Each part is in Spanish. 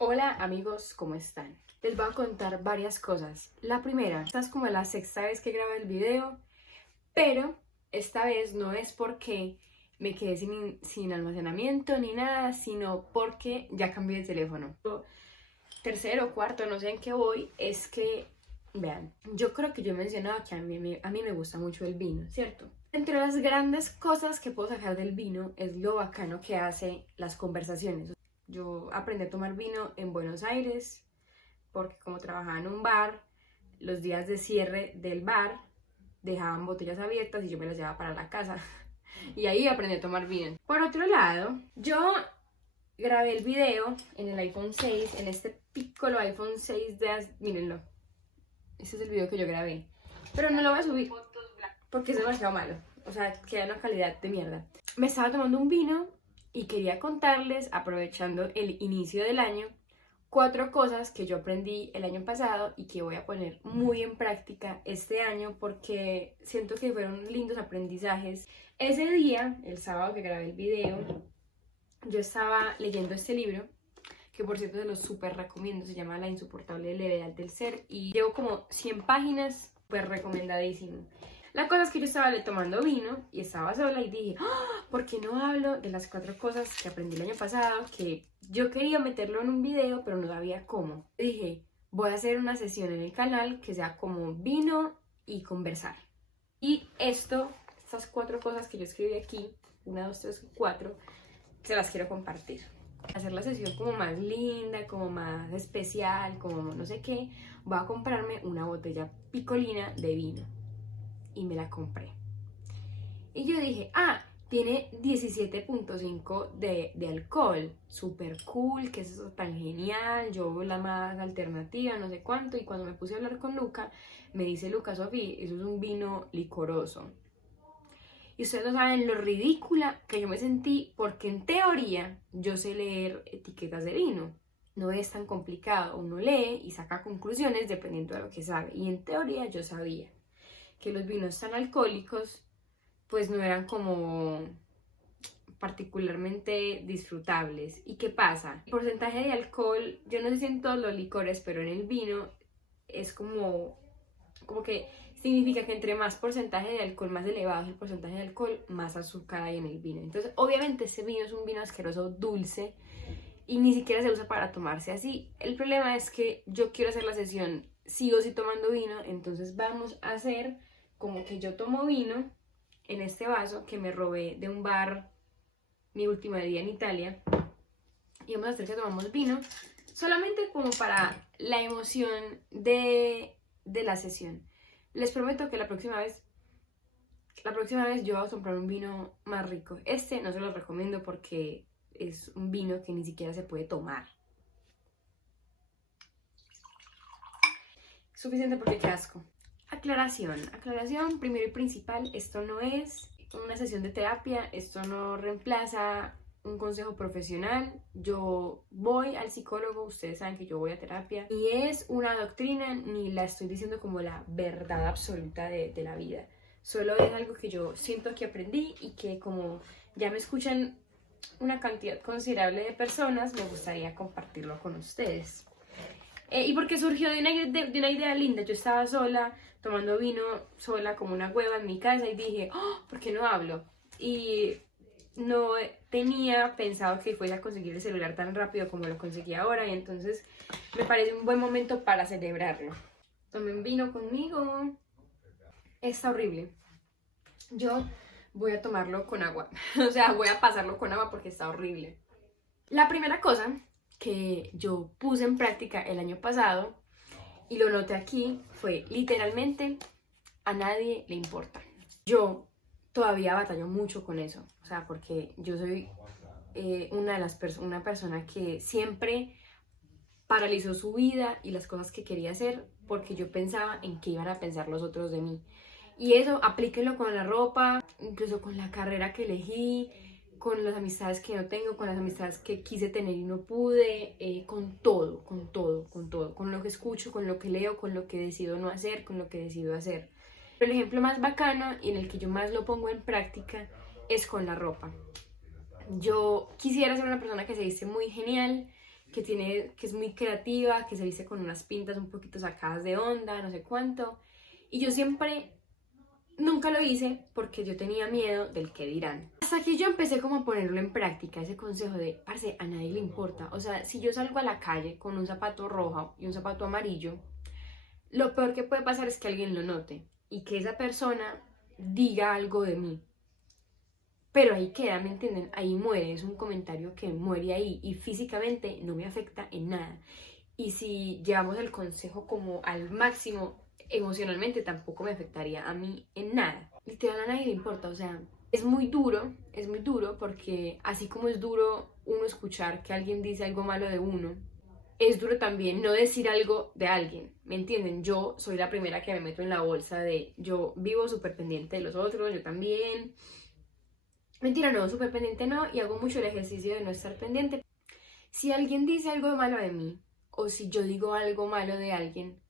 Hola amigos, ¿cómo están? Les voy a contar varias cosas. La primera, esta es como la sexta vez que grabo el video, pero esta vez no es porque me quedé sin almacenamiento ni nada, sino porque ya cambié de teléfono. Tercero, cuarto, no sé en qué voy, es que, vean, yo creo que yo he mencionado que a mí me gusta mucho el vino, ¿cierto? Entre las grandes cosas que puedo sacar del vino es lo bacano que hace las conversaciones. Yo aprendí a tomar vino en Buenos Aires porque como trabajaba en un bar, los días de cierre del bar dejaban botellas abiertas y yo me las llevaba para la casa. Y ahí aprendí a tomar vino. Por otro lado, yo grabé el video en el iPhone 6, en este piccolo iPhone 6 mírenlo. Este es el video que yo grabé. Pero no lo voy a subir porque es demasiado malo. O sea, queda una calidad de mierda. Me estaba tomando un vino y quería contarles, aprovechando el inicio del año, 4 cosas que yo aprendí el año pasado y que voy a poner muy en práctica este año porque siento que fueron lindos aprendizajes. Ese día, el sábado que grabé el video, yo estaba leyendo este libro, que por cierto se lo súper recomiendo, se llama La insoportable levedad del ser y llevo como 100 páginas, súper recomendadísimo. La cosa es que yo estaba tomando vino y estaba sola y dije, ¿por qué no hablo de las 4 cosas que aprendí el año pasado? Que yo quería meterlo en un video, pero no sabía cómo. Dije, voy a hacer una sesión en el canal que sea como vino y conversar. Y estas 4 cosas que yo escribí aquí, 1, 2, 3, 4, se las quiero compartir. Hacer la sesión como más linda, como más especial, como no sé qué, voy a comprarme una botella picolina de vino. Y me la compré. Y yo dije, tiene 17.5 de alcohol, súper cool, que es eso tan genial, yo la más alternativa, no sé cuánto. Y cuando me puse a hablar con Luca, me dice Luca, Sofía, eso es un vino licoroso. Y ustedes no saben lo ridícula que yo me sentí, porque en teoría yo sé leer etiquetas de vino. No es tan complicado, uno lee y saca conclusiones dependiendo de lo que sabe. Y en teoría yo sabía que los vinos tan alcohólicos pues no eran como particularmente disfrutables. ¿Y qué pasa? El porcentaje de alcohol, yo no sé si en todos los licores, pero en el vino es como que significa que entre más porcentaje de alcohol, más elevado es el porcentaje de alcohol, más azúcar hay en el vino. Entonces, obviamente ese vino es un vino asqueroso, dulce, y ni siquiera se usa para tomarse así. El problema es que yo quiero hacer la sesión sí o sí tomando vino, entonces vamos a hacer como que yo tomo vino en este vaso que me robé de un bar mi último día en Italia, y vamos a hacer que tomamos vino solamente como para la emoción de la sesión. Les prometo que la próxima vez yo voy a comprar un vino más rico. Este no se lo recomiendo porque es un vino que ni siquiera se puede tomar. Suficiente porque qué asco. Aclaración, primero y principal, esto no es una sesión de terapia, esto no reemplaza un consejo profesional. Yo voy al psicólogo, ustedes saben que yo voy a terapia, y es una doctrina, ni la estoy diciendo como la verdad absoluta de la vida. Solo es algo que yo siento que aprendí y que como ya me escuchan una cantidad considerable de personas, me gustaría compartirlo con ustedes. Y porque surgió de una idea linda. Yo estaba sola, tomando vino, sola como una hueva en mi casa y dije, ¿por qué no hablo? Y no tenía pensado que fuese a conseguir el celular tan rápido como lo conseguí ahora, y entonces me parece un buen momento para celebrarlo. Tomen vino conmigo. Está horrible. Yo voy a tomarlo con agua. O sea, voy a pasarlo con agua porque está horrible. La primera cosa que yo puse en práctica el año pasado, y lo noté aquí, fue literalmente a nadie le importa. Yo todavía batallo mucho con eso, o sea, porque yo soy una persona que siempre paralizó su vida y las cosas que quería hacer porque yo pensaba en qué iban a pensar los otros de mí. Y eso aplíquenlo con la ropa, incluso con la carrera que elegí, con las amistades que no tengo, con las amistades que quise tener y no pude, con todo, con lo que escucho, con lo que leo, con lo que decido no hacer, con lo que decido hacer. Pero el ejemplo más bacano y en el que yo más lo pongo en práctica es con la ropa. Yo quisiera ser una persona que se viste muy genial, que es muy creativa, que se viste con unas pintas un poquito sacadas de onda, no sé cuánto. Y yo siempre, nunca lo hice porque yo tenía miedo del qué dirán. Hasta que yo empecé como a ponerlo en práctica, ese consejo de, parce, a nadie le importa. O sea, si yo salgo a la calle con un zapato rojo y un zapato amarillo, lo peor que puede pasar es que alguien lo note y que esa persona diga algo de mí. Pero ahí queda, ¿me entienden? Ahí muere, es un comentario que muere ahí y físicamente no me afecta en nada. Y si llevamos el consejo como al máximo, emocionalmente tampoco me afectaría a mí en nada. Literal a nadie le importa, o sea, es muy duro porque así como es duro uno escuchar que alguien dice algo malo de uno, es duro también no decir algo de alguien, ¿me entienden? Yo soy la primera que me meto en la bolsa de yo vivo súper pendiente de los otros, yo también. Mentira, no, súper pendiente no, y hago mucho el ejercicio de no estar pendiente. Si alguien dice algo malo de mí, o si yo digo algo malo de alguien,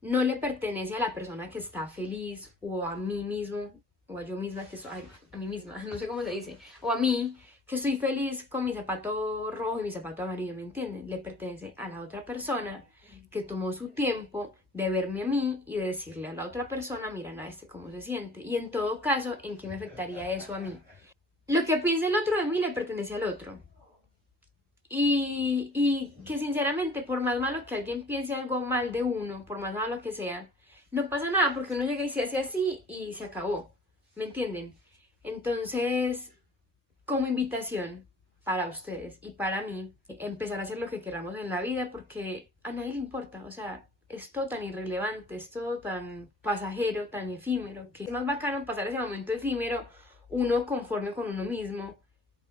no le pertenece a la persona que está feliz, o a mí mismo, o a yo misma que soy, ay, a mí misma, no sé cómo se dice, o a mí que estoy feliz con mi zapato rojo y mi zapato amarillo, ¿me entienden? Le pertenece a la otra persona que tomó su tiempo de verme a mí y de decirle a la otra persona, mira, a este cómo se siente. Y en todo caso, ¿en qué me afectaría eso a mí? Lo que piense el otro de mí le pertenece al otro. Y que sinceramente, por más malo que alguien piense algo mal de uno, por más malo que sea, no pasa nada porque uno llega y se hace así y se acabó. ¿Me entienden? Entonces, como invitación para ustedes y para mí, empezar a hacer lo que queramos en la vida porque a nadie le importa. O sea, es todo tan irrelevante, es todo tan pasajero, tan efímero, que es más bacano pasar ese momento efímero uno conforme con uno mismo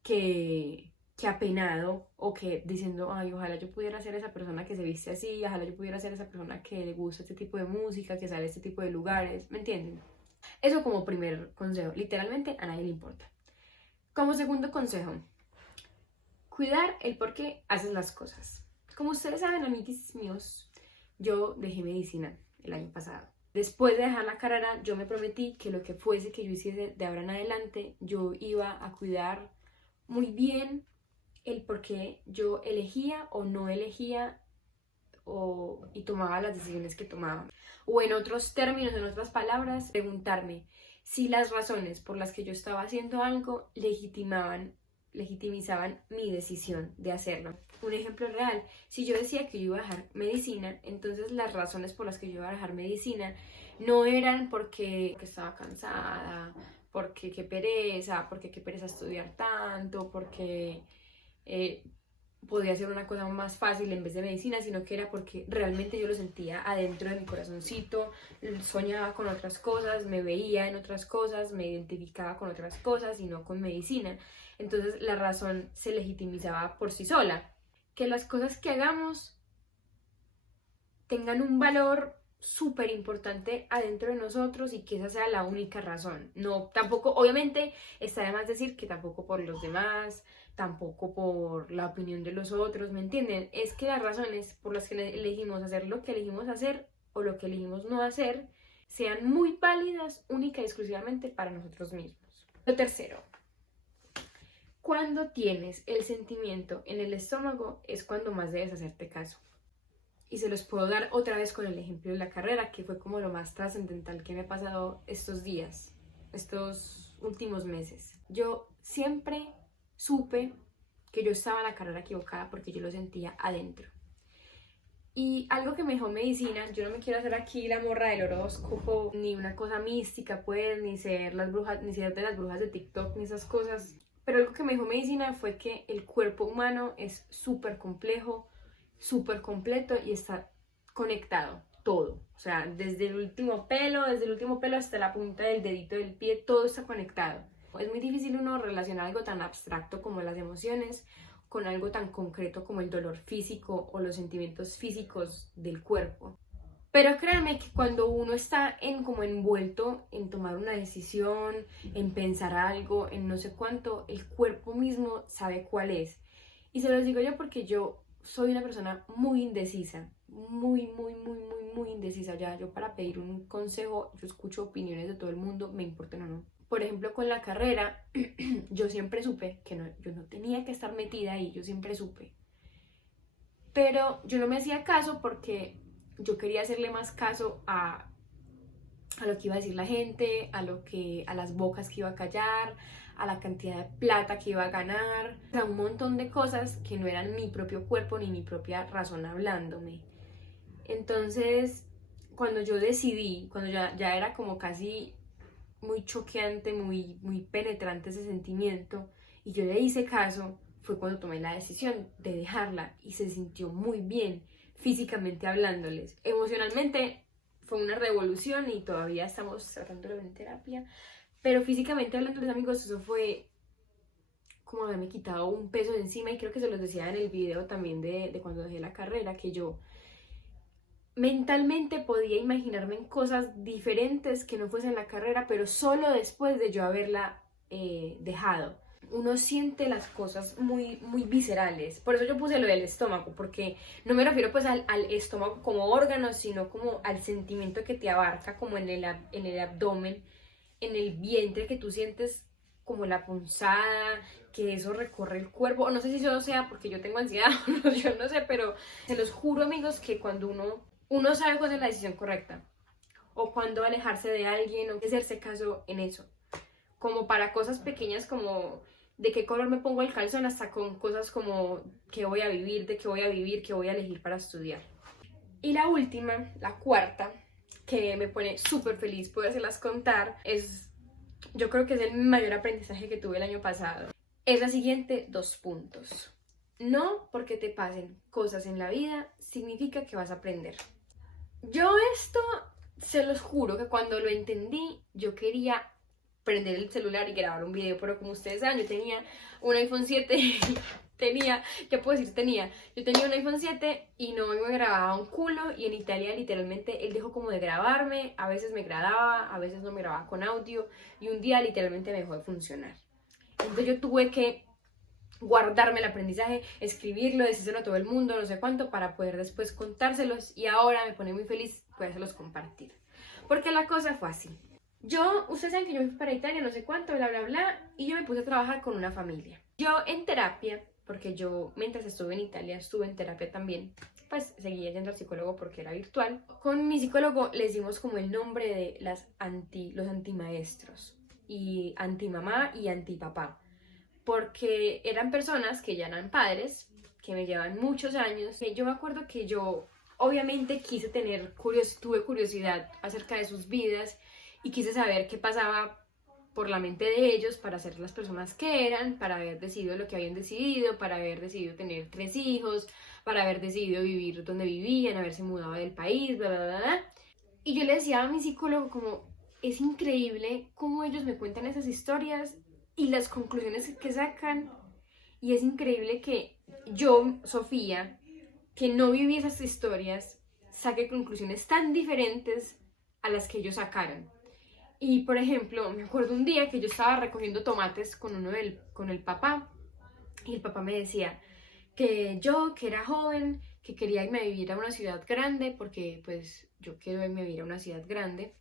que apenado o que diciendo, ay, ojalá yo pudiera ser esa persona que se viste así, ojalá yo pudiera ser esa persona que le gusta este tipo de música, que sale a este tipo de lugares, ¿me entienden? Eso como primer consejo, literalmente a nadie le importa. Como segundo consejo, cuidar el por qué haces las cosas. Como ustedes saben, amiguis míos, yo dejé medicina el año pasado. Después de dejar la carrera, yo me prometí que lo que fuese que yo hiciese de ahora en adelante, yo iba a cuidar muy bien el por qué yo elegía o no elegía y tomaba las decisiones que tomaba. O en otros términos, en otras palabras, preguntarme si las razones por las que yo estaba haciendo algo legitimizaban mi decisión de hacerlo. Un ejemplo real, si yo decía que yo iba a dejar medicina, entonces las razones por las que yo iba a dejar medicina no eran porque estaba cansada, porque qué pereza estudiar tanto, porque podía ser una cosa más fácil en vez de medicina, sino que era porque realmente yo lo sentía adentro de mi corazoncito, soñaba con otras cosas, me veía en otras cosas, me identificaba con otras cosas y no con medicina. Entonces la razón se legitimizaba por sí sola. Que las cosas que hagamos tengan un valor súper importante adentro de nosotros y que esa sea la única razón. No, tampoco, obviamente, está de más decir que tampoco por los demás, tampoco por la opinión de los otros, ¿me entienden? Es que las razones por las que elegimos hacer lo que elegimos hacer o lo que elegimos no hacer sean muy válidas única y exclusivamente para nosotros mismos. Lo tercero, cuando tienes el sentimiento en el estómago es cuando más debes hacerte caso. Y se los puedo dar otra vez con el ejemplo de la carrera, que fue como lo más trascendental que me ha pasado estos días, estos últimos meses. Yo siempre supe que yo estaba en la carrera equivocada porque yo lo sentía adentro. Y algo que me dejó medicina, yo no me quiero hacer aquí la morra del horóscopo, ni una cosa mística, pues, ni ser las brujas, ni ser de las brujas de TikTok, ni esas cosas. Pero algo que me dejó medicina fue que el cuerpo humano es súper complejo, súper completo y está conectado todo. O sea, desde el último pelo hasta la punta del dedito del pie, todo está conectado. Es muy difícil uno relacionar algo tan abstracto como las emociones con algo tan concreto como el dolor físico o los sentimientos físicos del cuerpo. Pero créanme que cuando uno está como envuelto en tomar una decisión, en pensar algo, en no sé cuánto, el cuerpo mismo sabe cuál es. Y se los digo yo porque yo soy una persona muy indecisa, muy indecisa. Ya yo para pedir un consejo, yo escucho opiniones de todo el mundo, me importan o no. Por ejemplo, con la carrera, yo siempre supe que yo no tenía que estar metida ahí, yo siempre supe. pero yo no me hacía caso porque yo quería hacerle más caso a lo que iba a decir la gente, a las bocas que iba a callar, a la cantidad de plata que iba a ganar, a un montón de cosas que no eran mi propio cuerpo ni mi propia razón hablándome. Entonces, cuando yo decidí, cuando ya era como casi muy choqueante, muy penetrante ese sentimiento, y yo le hice caso, fue cuando tomé la decisión de dejarla y se sintió muy bien físicamente hablándoles. Emocionalmente fue una revolución y todavía estamos tratándolo en terapia, pero físicamente hablándoles, amigos, eso fue como haberme quitado un peso de encima, y creo que se los decía en el video también de cuando dejé la carrera, que yo mentalmente podía imaginarme en cosas diferentes que no fuesen la carrera, pero solo después de yo haberla dejado. Uno siente las cosas muy viscerales. Por eso yo puse lo del estómago, porque no me refiero pues al estómago como órgano, sino como al sentimiento que te abarca, como en el abdomen, en el vientre, que tú sientes como la punzada, que eso recorre el cuerpo. No sé si eso sea porque yo tengo ansiedad, yo no sé, pero se los juro, amigos, que cuando uno sabe cuál es la decisión correcta, o cuando alejarse de alguien, o hacerse caso en eso, como para cosas pequeñas como de qué color me pongo el calzón, hasta con cosas como qué voy a vivir, de qué voy a vivir, qué voy a elegir para estudiar. Y la última, la cuarta, que me pone súper feliz podérselas contar, yo creo que es el mayor aprendizaje que tuve el año pasado. Es la siguiente, 2 puntos. No porque te pasen cosas en la vida significa que vas a aprender. Yo esto, se los juro que cuando lo entendí, yo quería prender el celular y grabar un video, pero como ustedes saben, yo tenía un iPhone 7, ¿qué puedo decir? Yo tenía un iPhone 7 y no me grababa un culo, y en Italia literalmente él dejó como de grabarme, a veces me grababa, a veces no me grababa con audio, y un día literalmente me dejó de funcionar. Entonces yo tuve que guardarme el aprendizaje, escribirlo, decírselo a todo el mundo, no sé cuánto, para poder después contárselos, y ahora me pone muy feliz podérselos compartir. Porque la cosa fue así. Ustedes saben que yo me fui para Italia, no sé cuánto, bla, bla, bla, y yo me puse a trabajar con una familia. Yo en terapia, porque yo mientras estuve en Italia estuve en terapia también, pues seguía yendo al psicólogo porque era virtual. Con mi psicólogo les dimos como el nombre de los antimaestros, y antimamá y antipapá, porque eran personas que ya eran padres, que me llevan muchos años. Yo me acuerdo que yo obviamente tuve curiosidad acerca de sus vidas, y quise saber qué pasaba por la mente de ellos para ser las personas que eran, para haber decidido lo que habían decidido, para haber decidido tener 3 hijos, para haber decidido vivir donde vivían, haberse mudado del país, bla, bla, bla, bla. Y yo le decía a mi psicólogo como, es increíble cómo ellos me cuentan esas historias y las conclusiones que sacan, y es increíble que yo, Sofía, que no viví esas historias, saque conclusiones tan diferentes a las que ellos sacaron. Y por ejemplo, me acuerdo un día que yo estaba recogiendo tomates con el papá, y el papá me decía que yo, que era joven, que quería irme a vivir a una ciudad grande, porque pues yo quiero irme a vivir a una ciudad grande,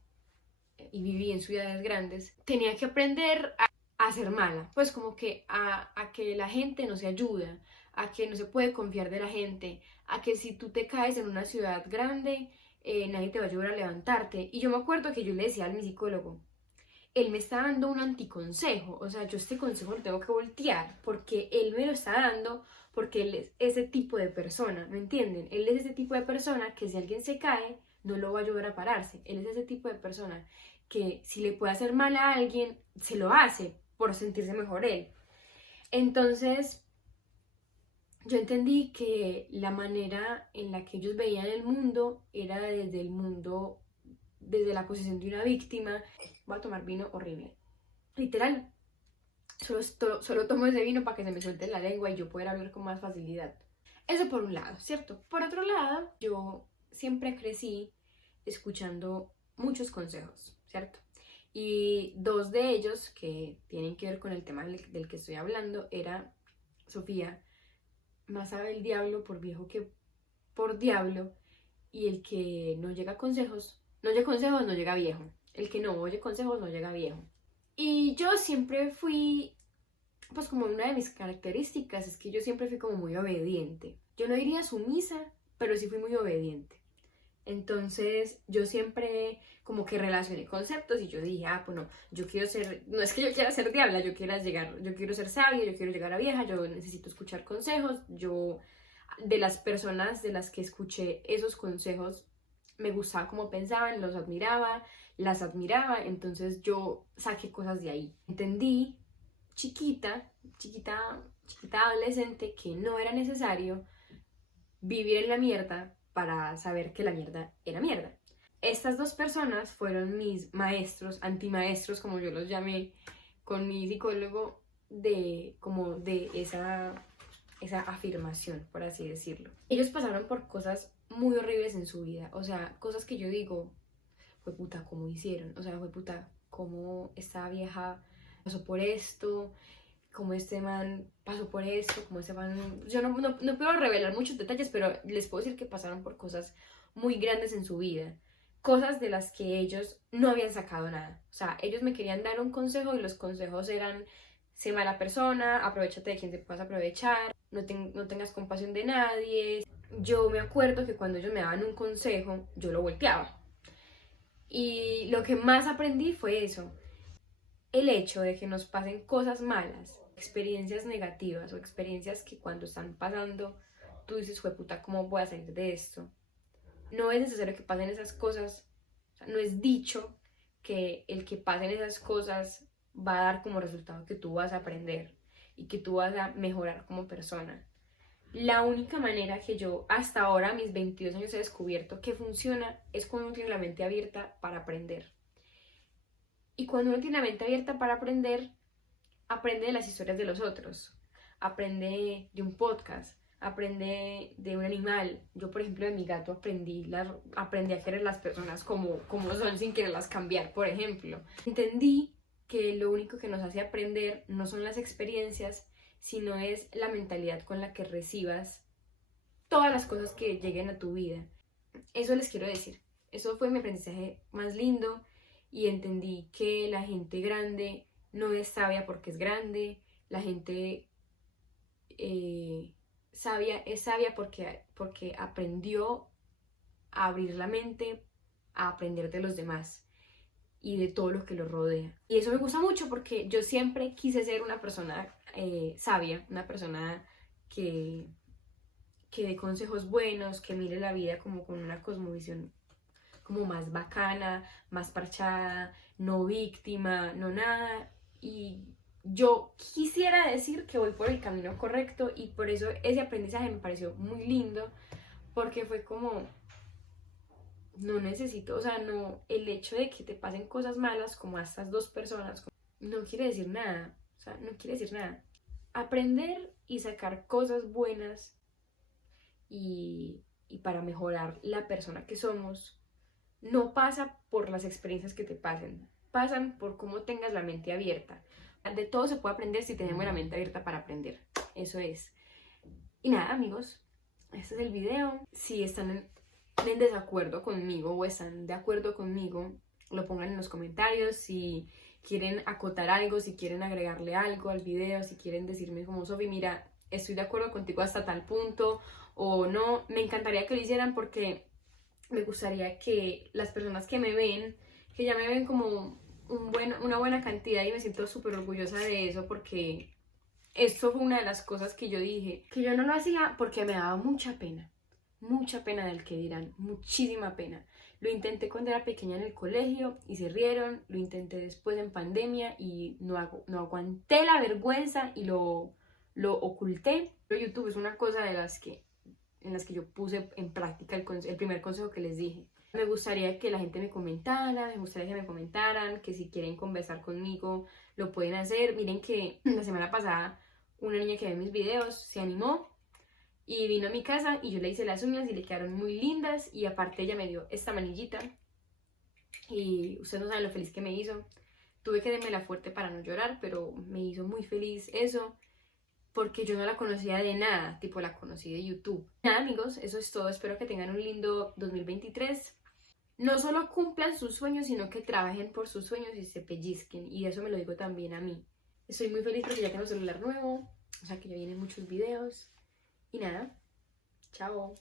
y viví en ciudades grandes, tenía que aprender a ser mala, pues como que a que la gente no se ayuda, a que no se puede confiar de la gente, a que si tú te caes en una ciudad grande, nadie te va a ayudar a levantarte. Y yo me acuerdo que yo le decía a mi psicólogo, él me está dando un anticonsejo, o sea, yo este consejo lo tengo que voltear, porque él me lo está dando, porque él es ese tipo de persona, ¿me entienden? Él es ese tipo de persona que si alguien se cae, no lo va a ayudar a pararse. Él es ese tipo de persona que si le puede hacer mal a alguien, se lo hace por sentirse mejor él. Entonces, yo entendí que la manera en la que ellos veían el mundo era desde la posición de una víctima. Voy a tomar vino horrible. Literal, solo tomo ese vino para que se me suelte la lengua y yo pueda hablar con más facilidad. Eso por un lado, ¿cierto? Por otro lado, yo siempre crecí escuchando muchos consejos, ¿cierto? Y 2 de ellos que tienen que ver con el tema del que estoy hablando era, Sofía, más sabe el diablo por viejo que por diablo, y el que no llega a consejos, no llega viejo. El que no oye consejos no llega viejo. Y yo siempre fui, pues como una de mis características es que yo siempre fui como muy obediente. yo no diría sumisa, pero sí fui muy obediente. Entonces yo siempre como que relacioné conceptos y yo dije, ah, pues no, yo quiero ser, no es que yo quiera ser diabla, yo quiero ser sabia, yo quiero llegar a vieja, yo necesito escuchar consejos, yo de las personas de las que escuché esos consejos me gustaba cómo pensaban, los admiraba, las admiraba, entonces yo saqué cosas de ahí. Entendí chiquita adolescente que no era necesario vivir en la mierda para saber que la mierda era mierda. Estas dos personas fueron mis maestros, antimaestros, como yo los llamé, con mi psicólogo, como de esa afirmación, por así decirlo. Ellos pasaron por cosas muy horribles en su vida, o sea, cosas que yo digo, fue puta, ¿cómo hicieron? O sea, fue puta, ¿cómo esta vieja pasó por esto? Como este man pasó por esto, como este man... Yo no puedo revelar muchos detalles, pero les puedo decir que pasaron por cosas muy grandes en su vida. Cosas de las que ellos no habían sacado nada. O sea, ellos me querían dar un consejo y los consejos eran: sé mala persona, aprovechate de quien te puedas aprovechar, no tengas compasión de nadie. Yo me acuerdo que cuando ellos me daban un consejo, yo lo volteaba. Y lo que más aprendí fue eso. El hecho de que nos pasen cosas malas, experiencias negativas o experiencias que cuando están pasando tú dices, puta, ¿cómo voy a salir de esto? No es necesario que pasen esas cosas, o sea, no es dicho que el que pasen esas cosas va a dar como resultado que tú vas a aprender y que tú vas a mejorar como persona. La única manera que yo hasta ahora, a mis 22 años, he descubierto que funciona es cuando uno tiene la mente abierta para aprender. Y cuando uno tiene la mente abierta para aprender, aprende de las historias de los otros, aprende de un podcast, aprende de un animal. Yo, por ejemplo, de mi gato aprendí a querer las personas como son sin quererlas cambiar, por ejemplo. Entendí que lo único que nos hace aprender no son las experiencias, sino es la mentalidad con la que recibas todas las cosas que lleguen a tu vida. Eso les quiero decir. Eso fue mi aprendizaje más lindo y entendí que la gente grande no es sabia porque es grande, la gente sabia es sabia porque aprendió a abrir la mente, a aprender de los demás y de todo lo que los rodea. Y eso me gusta mucho porque yo siempre quise ser una persona sabia, una persona que dé consejos buenos, que mire la vida como con una cosmovisión como más bacana, más parchada, no víctima, no nada. Y yo quisiera decir que voy por el camino correcto y por eso ese aprendizaje me pareció muy lindo, porque fue como, no necesito, o sea, no, el hecho de que te pasen cosas malas como a estas dos personas, no quiere decir nada, o sea, no quiere decir nada. Aprender y sacar cosas buenas y para mejorar la persona que somos no pasa por las experiencias que te pasen, pasan por cómo tengas la mente abierta. De todo se puede aprender si tenemos la mente abierta para aprender. Eso es. Y nada, amigos, este es el video. Si están en desacuerdo conmigo o están de acuerdo conmigo, lo pongan en los comentarios. Si quieren acotar algo, si quieren agregarle algo al video, si quieren decirme como, Sofi, mira, estoy de acuerdo contigo hasta tal punto o no, me encantaría que lo hicieran porque me gustaría que las personas que me ven, que ya me ven como una buena cantidad, y me siento súper orgullosa de eso porque esto fue una de las cosas que yo dije, que yo no lo hacía porque me daba mucha pena del que dirán, muchísima pena. Lo intenté cuando era pequeña en el colegio y se rieron, lo intenté después en pandemia y no aguanté la vergüenza y lo oculté. Pero YouTube es una cosa en las que yo puse en práctica el primer consejo que les dije. Me gustaría que la gente me comentaran, que si quieren conversar conmigo lo pueden hacer. Miren que la semana pasada una niña que ve mis videos se animó y vino a mi casa y yo le hice las uñas y le quedaron muy lindas, y aparte ella me dio esta manillita y ustedes no saben lo feliz que me hizo. Tuve que darme la fuerte para no llorar, pero me hizo muy feliz eso, porque yo no la conocía de nada, tipo la conocí de YouTube. Nada, amigos, eso es todo. Espero que tengan un lindo 2023. No solo cumplan sus sueños, sino que trabajen por sus sueños y se pellizquen. Y eso me lo digo también a mí. Estoy muy feliz porque ya tengo celular nuevo, o sea que ya vienen muchos videos. Y nada, Chao.